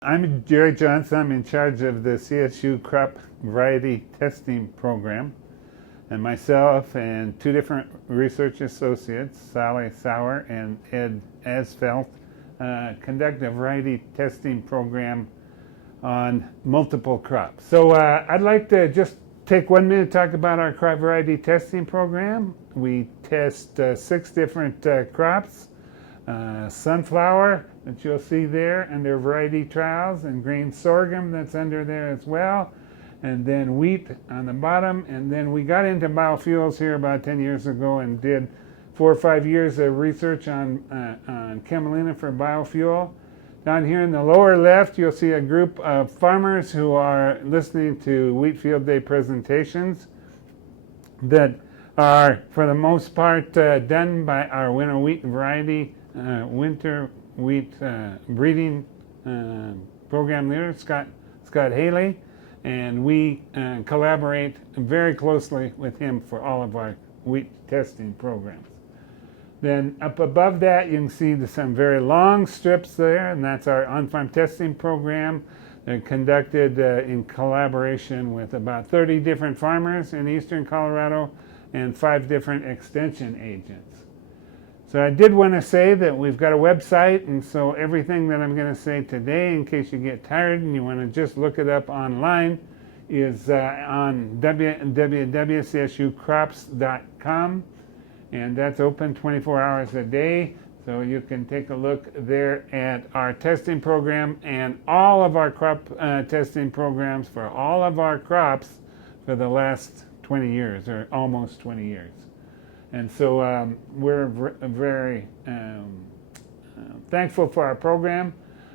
I'm Jerry Johnson. I'm in charge of the CSU crop variety testing program. And myself and two different research associates, Sally Sauer and Ed Asfelt, conduct a variety testing program on multiple crops. So I'd like to just take 1 minute to talk about our crop variety testing program. We test 6 different crops. Sunflower that you'll see there under variety trials, and grain sorghum that's under there as well, and then wheat on the bottom. And then we got into biofuels here about 10 years ago and did 4 or 5 years of research on camelina for biofuel. Down here in the lower left you'll see a group of farmers who are listening to Wheat Field Day presentations that are for the most part done by our winter wheat variety winter wheat breeding program leader, Scott Haley, and we collaborate very closely with him for all of our wheat testing programs. Then up above that you can see some very long strips there, and that's our on-farm testing program. They're conducted in collaboration with about 30 different farmers in eastern Colorado and 5 different extension agents. So I did want to say that we've got a website, and so everything that I'm going to say today, in case you get tired and you want to just look it up online, is on www.csucrops.com, and that's open 24 hours a day. So you can take a look there at our testing program and all of our crop testing programs for all of our crops for the last 20 years, or almost 20 years. And so we're very thankful for our program.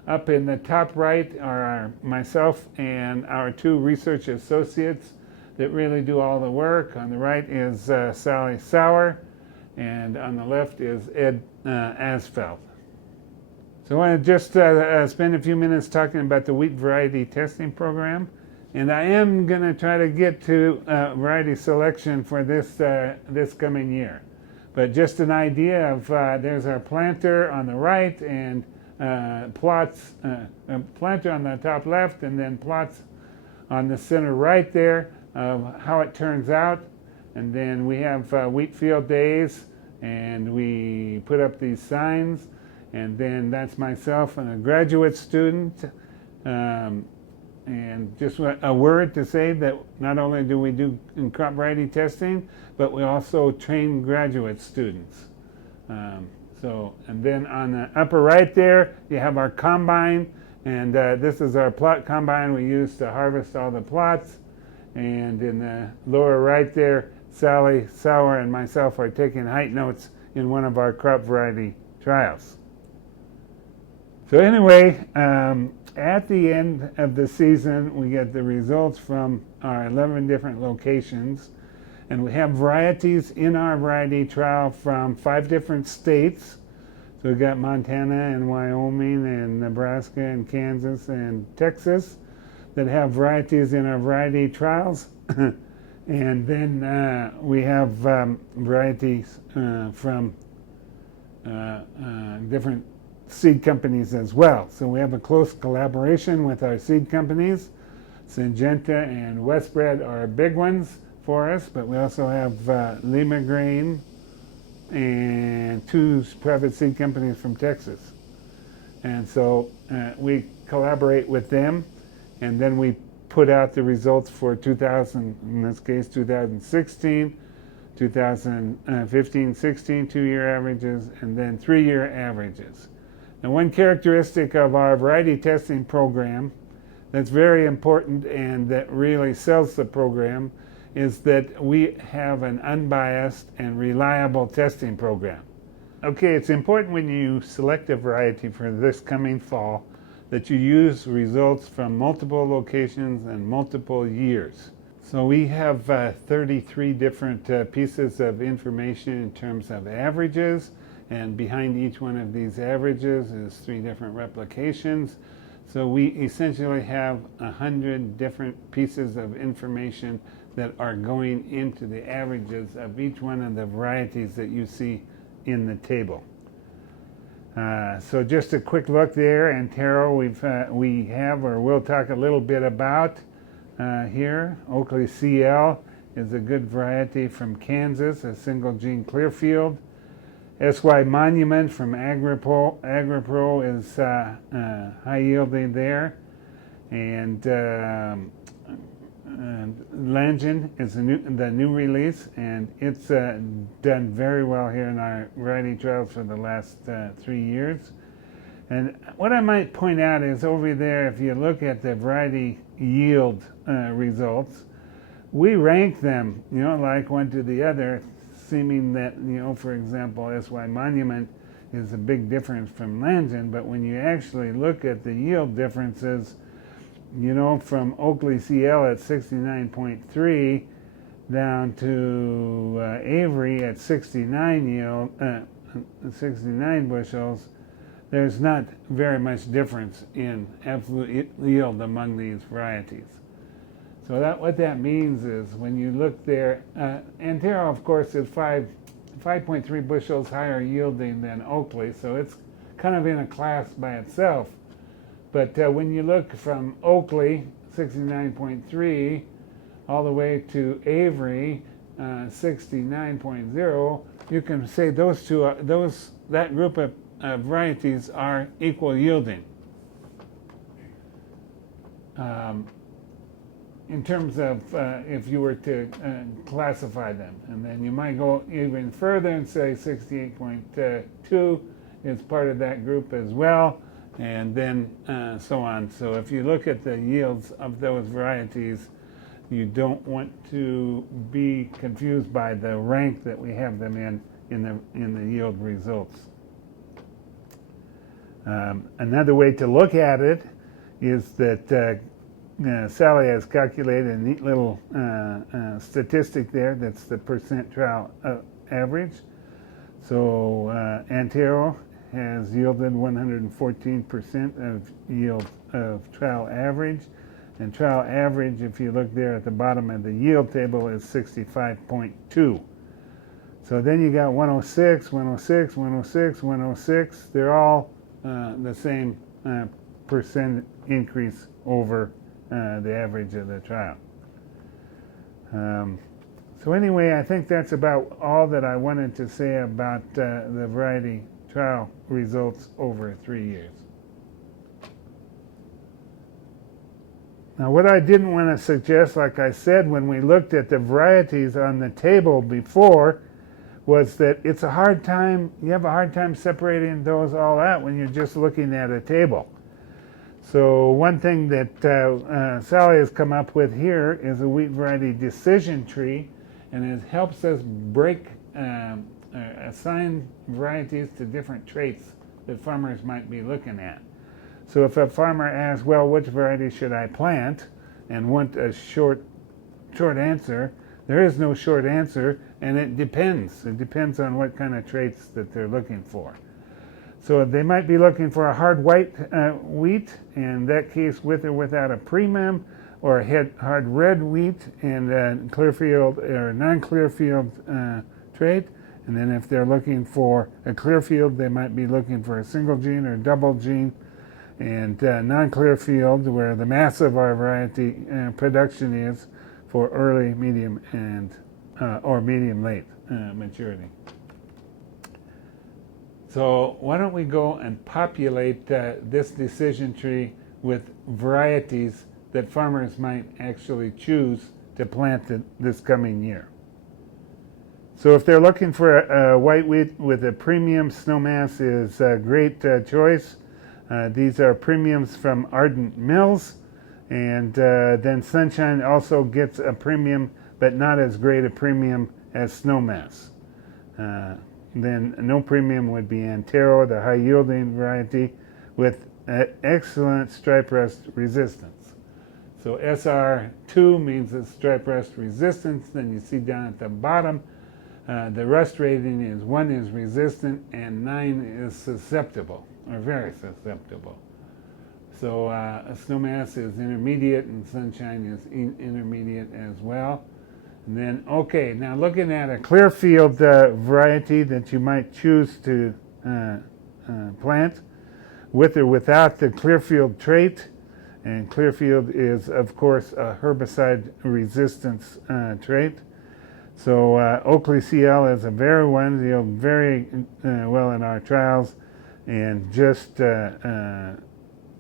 Up in the top right are myself and our 2 research associates that really do all the work. On the right is Sally Sauer, and on the left is Ed Asfelt. So I want to just spend a few minutes talking about the wheat variety testing program. And I am going to try to get to variety selection for this coming year. But just an idea of, there's our planter on the right, and plots, planter on the top left, and then plots on the center right there of how it turns out. And then we have wheat field days, and we put up these signs. And then that's myself and a graduate student. And just a word to say that not only do we do crop variety testing, but we also train graduate students. And then on the upper right there, you have our combine, and this is our plot combine we use to harvest all the plots. And in the lower right there, Sally Sauer and myself are taking height notes in one of our crop variety trials. So anyway, at the end of the season, we get the results from our 11 different locations, and we have varieties in our variety trial from 5 different states. So we've got Montana and Wyoming and Nebraska and Kansas and Texas that have varieties in our variety trials. And then we have varieties from different seed companies as well. So we have a close collaboration with our seed companies. Syngenta and Westbred are big ones for us, but we also have Lima Grain and 2 private seed companies from Texas. And so we collaborate with them, and then we put out the results for 2000, in this case 2016, 2015-16 2-year averages, and then 3-year averages. Now, one characteristic of our variety testing program that's very important and that really sells the program is that we have an unbiased and reliable testing program. Okay, it's important when you select a variety for this coming fall that you use results from multiple locations and multiple years. So we have 33 different pieces of information in terms of averages, and behind each one of these averages is 3 different replications. So we essentially have 100 different pieces of information that are going into the averages of each one of the varieties that you see in the table. So just a quick look there, Antero we have or will talk a little bit about here. Oakley CL is a good variety from Kansas, a single gene Clearfield. SY Monument from AgriPro is high yielding there. And Legend is the new release, and it's done very well here in our variety trials for the last 3 years. And what I might point out is over there, if you look at the variety yield results, we rank them, like one to the other, seeming that, for example, SY Monument is a big difference from Legend, but when you actually look at the yield differences, from Oakley CL at 69.3 down to Avery at 69 bushels, there's not very much difference in absolute yield among these varieties. So what that means is when you look there, Antero, of course, is 5.3 bushels higher yielding than Oakley, so it's kind of in a class by itself. But when you look from Oakley, 69.3, all the way to Avery, 69.0, you can say that group of varieties are equal yielding. In terms of if you were to classify them. And then you might go even further and say 68.2 is part of that group as well, and then so on. So if you look at the yields of those varieties, you don't want to be confused by the rank that we have them in the yield results. Another way to look at it is that Sally has calculated a neat little statistic there. That's the percent trial average. So Antero has yielded 114% of yield of trial average. And trial average, if you look there at the bottom of the yield table, is 65.2. So then you got 106, 106, 106, 106. They're all the same percent increase over the average of the trial. So anyway, I think that's about all that I wanted to say about the variety trial results over 3 years. Now, what I didn't want to suggest, like I said, when we looked at the varieties on the table before, was that you have a hard time separating those all out when you're just looking at a table. So one thing that Sally has come up with here is a wheat variety decision tree, and it helps us assign varieties to different traits that farmers might be looking at. So if a farmer asks, well, which variety should I plant, and want a short answer, there is no short answer, and it depends. It depends on what kind of traits that they're looking for. So they might be looking for a hard white wheat, in that case with or without a premium, or a hard red wheat and a Clearfield or non-Clearfield trait. And then if they're looking for a Clearfield, they might be looking for a single gene or double gene. And non-Clearfield, where the mass of our variety production is for early, medium, and or medium-late maturity. So why don't we go and populate this decision tree with varieties that farmers might actually choose to plant this coming year. So if they're looking for a white wheat with a premium, Snowmass is a great choice. These are premiums from Ardent Mills, and then Sunshine also gets a premium, but not as great a premium as Snowmass. Then no premium would be Antero, the high-yielding variety with excellent stripe rust resistance. So SR2 means it's stripe rust resistance. Then you see down at the bottom, the rust rating is 1 is resistant and 9 is susceptible, or very susceptible. So Snowmass is intermediate and Sunshine is intermediate as well. And then, okay, now looking at a Clearfield variety that you might choose to plant, with or without the Clearfield trait. And Clearfield is, of course, a herbicide resistance trait. So Oakley CL is a very one, yield very well in our trials, and just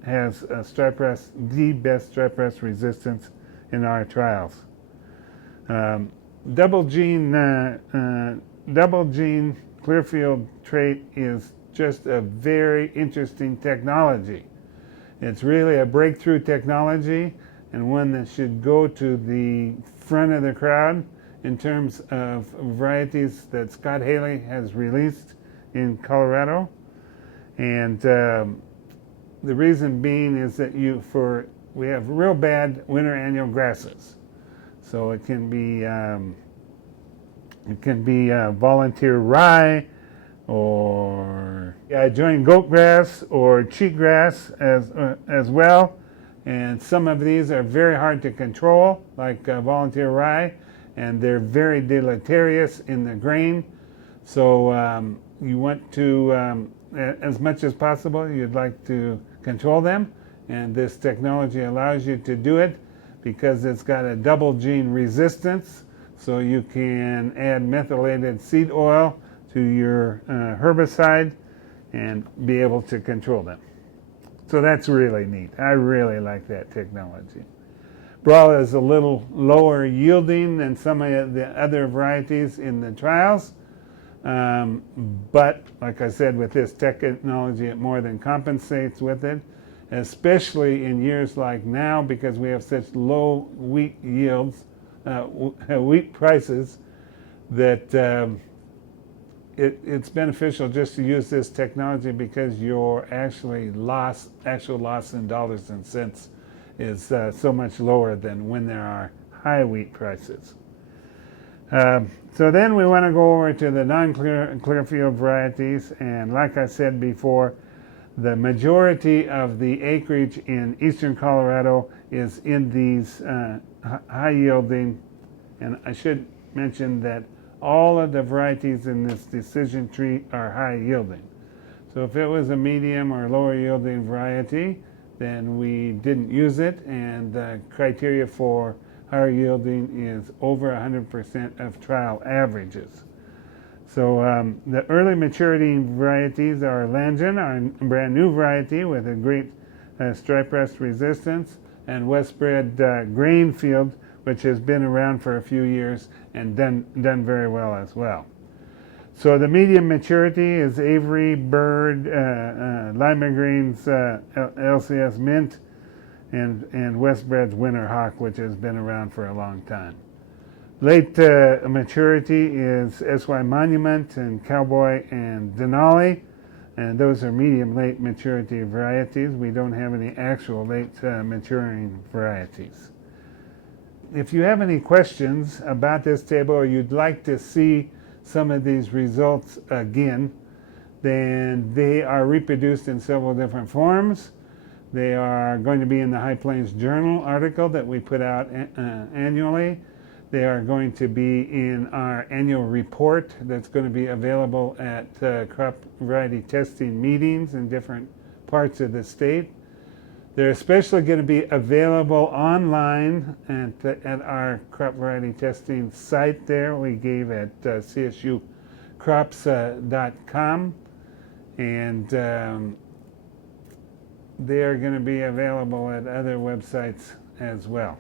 has stripe rust, the best stripe rust resistance in our trials. Double gene Clearfield trait is just a very interesting technology. It's really a breakthrough technology, and one that should go to the front of the crowd in terms of varieties that Scott Haley has released in Colorado. And the reason being is that we have real bad winter annual grasses. So it can be volunteer rye, or joint goat grass, or cheatgrass as well. And some of these are very hard to control, like volunteer rye, and they're very deleterious in the grain. So you want to, as much as possible, you'd like to control them, and this technology allows you to do it because it's got a double gene resistance, so you can add methylated seed oil to your herbicide and be able to control them. So that's really neat. I really like that technology. Brala is a little lower yielding than some of the other varieties in the trials, but like I said, with this technology, it more than compensates with it, especially in years like now, because we have such low wheat yields, wheat prices, that it's beneficial just to use this technology, because your actual loss in dollars and cents is so much lower than when there are high wheat prices. So then we want to go over to the non-Clearfield varieties, and like I said before, the majority of the acreage in eastern Colorado is in these high yielding, and I should mention that all of the varieties in this decision tree are high yielding. So if it was a medium or lower yielding variety, then we didn't use it, and the criteria for higher yielding is over 100% of trial averages. So the early maturity varieties are Langen, our brand new variety with a great stripe rust resistance, and Westbred Grainfield, which has been around for a few years and done very well as well. So the medium maturity is Avery, Bird, Lima Green's LCS Mint, and Westbred's Winter Hawk, which has been around for a long time. Late maturity is SY Monument and Cowboy and Denali, and those are medium late maturity varieties. We don't have any actual late maturing varieties. If you have any questions about this table, or you'd like to see some of these results again, then they are reproduced in several different forms. They are going to be in the High Plains Journal article that we put out annually. They are going to be in our annual report that's going to be available at crop variety testing meetings in different parts of the state. They're especially going to be available online at our crop variety testing site there we gave at csukrops.com, and they are going to be available at other websites as well.